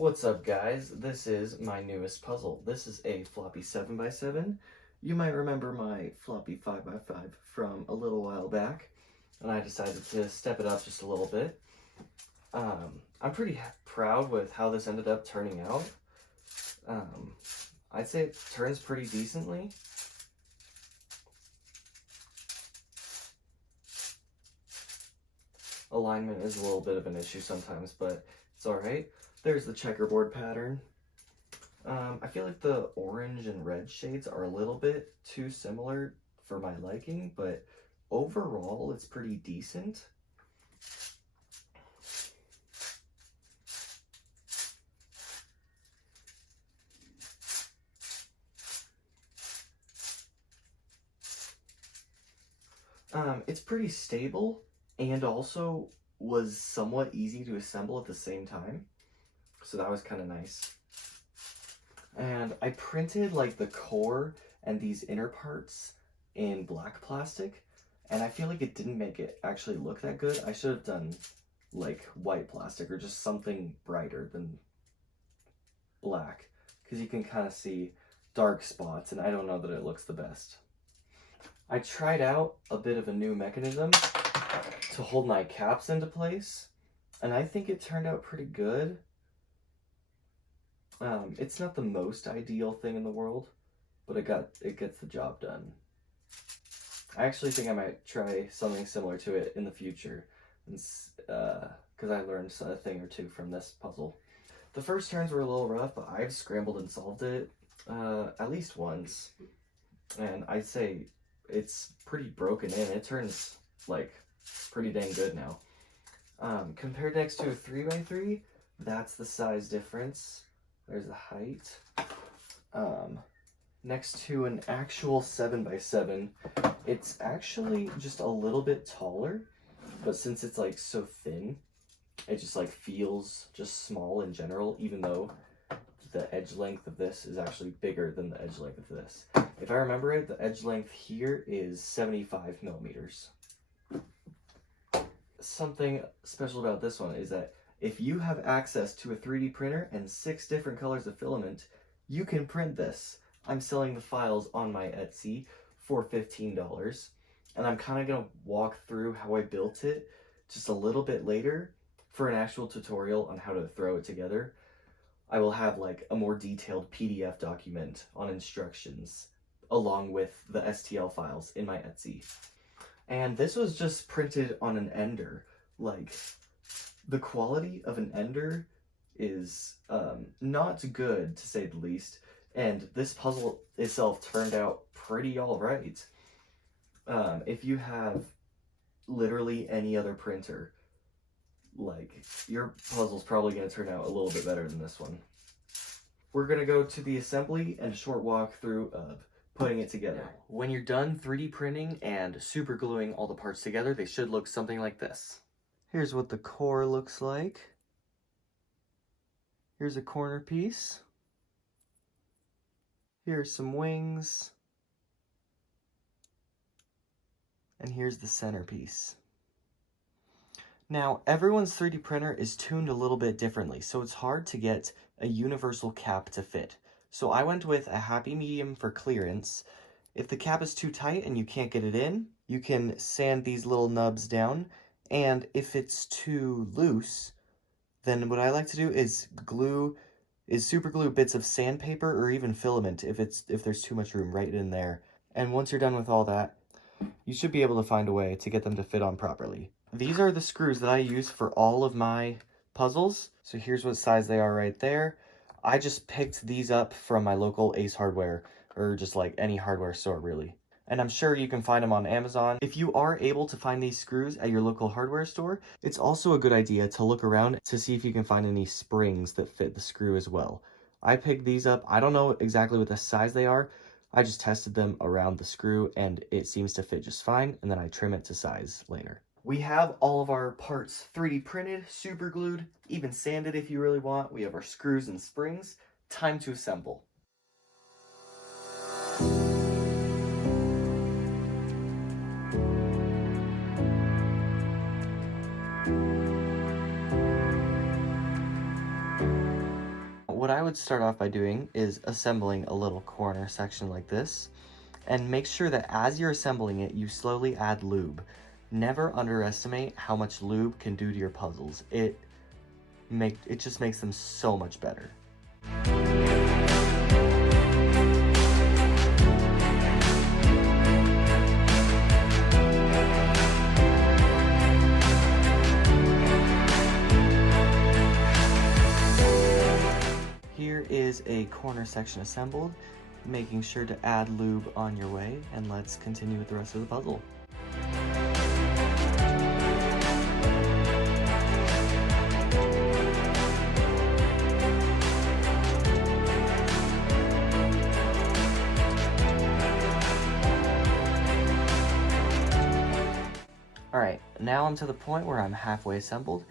What's up, guys? This is my newest puzzle. This is a Floppy 7x7. You might remember my Floppy 5x5 from a little while back, and I decided to step it up just a little bit. I'm pretty proud with how this ended up turning out. I'd say it turns pretty decently. Alignment is a little bit of an issue sometimes, but it's alright. There's the checkerboard pattern. I feel like the orange and red shades are a little bit too similar for my liking, but overall it's pretty decent. It's pretty stable and also was somewhat easy to assemble at the same time. So that was kind of nice. And I printed like the core and these inner parts in black plastic, and I feel like it didn't make it actually look that good. I should have done like white plastic or just something brighter than black, because you can kind of see dark spots, and I don't know that it looks the best. I tried out a bit of a new mechanism to hold my caps into place, and I think it turned out pretty good. It's not the most ideal thing in the world, but it gets the job done. I actually think I might try something similar to it in the future, because I learned a thing or two from this puzzle. The first turns were a little rough, but I've scrambled and solved it at least once, and I'd say it's pretty broken in. It turns like pretty dang good now. Compared next to a 3x3, that's the size difference. There's the height. Next to an actual 7x7, it's actually just a little bit taller, but since it's like so thin, it just like feels just small in general, even though the edge length of this is actually bigger than the edge length of this. If I remember it, the edge length here is 75 millimeters. Something special about this one is that if you have access to a 3D printer and 6 different colors of filament, you can print this. I'm selling the files on my Etsy for $15, and I'm kind of going to walk through how I built it just a little bit later for an actual tutorial on how to throw it together. I will have like a more detailed PDF document on instructions along with the STL files in my Etsy. And this was just printed on an ender. Like, the quality of an ender is not good, to say the least, and this puzzle itself turned out pretty alright. If you have literally any other printer, like, your puzzle's probably going to turn out a little bit better than this one. We're going to go to the assembly and a short walkthrough of putting it together. When you're done 3D printing and super gluing all the parts together, they should look something like this. Here's what the core looks like. Here's a corner piece. Here's some wings. And here's the centerpiece. Now, everyone's 3D printer is tuned a little bit differently, so it's hard to get a universal cap to fit. So I went with a happy medium for clearance. If the cap is too tight and you can't get it in, you can sand these little nubs down. And if it's too loose, then what I like to do is super glue bits of sandpaper or even filament if there's too much room right in there. And once you're done with all that, you should be able to find a way to get them to fit on properly. These are the screws that I use for all of my puzzles. So here's what size they are right there. I just picked these up from my local Ace Hardware, or just like any hardware store really. And I'm sure you can find them on Amazon. If you are able to find these screws at your local hardware store, it's also a good idea to look around to see if you can find any springs that fit the screw as well. I picked these up. I don't know exactly what the size they are. I just tested them around the screw and it seems to fit just fine, and then I trim it to size later. We have all of our parts 3D printed, super glued, even sanded if you really want. We have our screws and springs. Time to assemble. what I would start off by doing is assembling a little corner section like this, and make sure that as you're assembling it, you slowly add lube. Never underestimate how much lube can do to your puzzles. It just makes them so much better. Here is a corner section assembled, making sure to add lube on your way, and let's continue with the rest of the puzzle. Alright, now I'm to the point where I'm halfway assembled.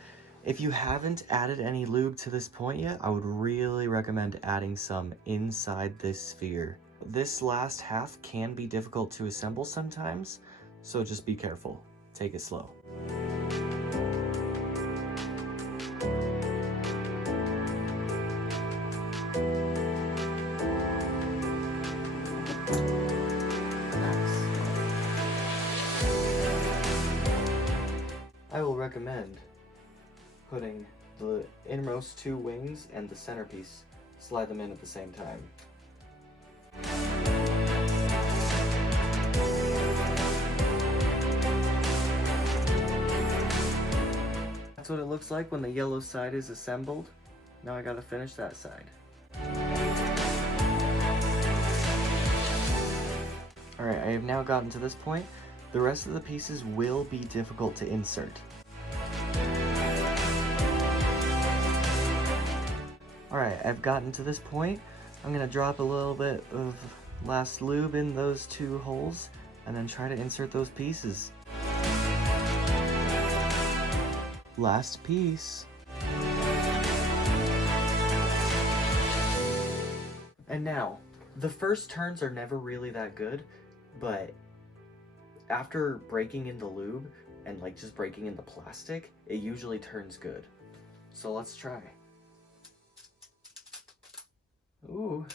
If you haven't added any lube to this point yet, I would really recommend adding some inside this sphere. This last half can be difficult to assemble sometimes, so just be careful. Take it slow. I will recommend putting the innermost two wings and the centerpiece, slide them in at the same time. That's what it looks like when the yellow side is assembled. Now I gotta finish that side. Alright, I have now gotten to this point. The rest of the pieces will be difficult to insert. Alright, I've gotten to this point. I'm going to drop a little bit of last lube in those two holes and then try to insert those pieces. Last piece. And now, the first turns are never really that good, but after breaking in the lube and like just breaking in the plastic, it usually turns good. So let's try. Ooh,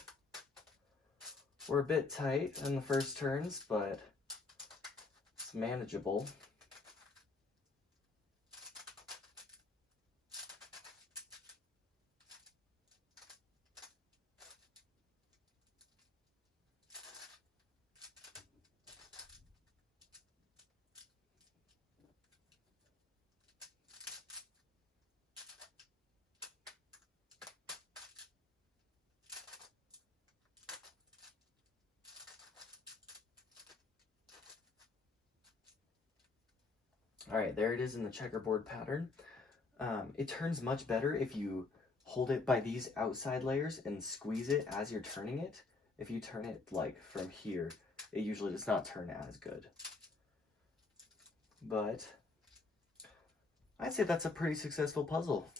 we're a bit tight in the first turns, but it's manageable. Alright, there it is in the checkerboard pattern. It turns much better if you hold it by these outside layers and squeeze it as you're turning it. If you turn it like from here, it usually does not turn as good. But I'd say that's a pretty successful puzzle.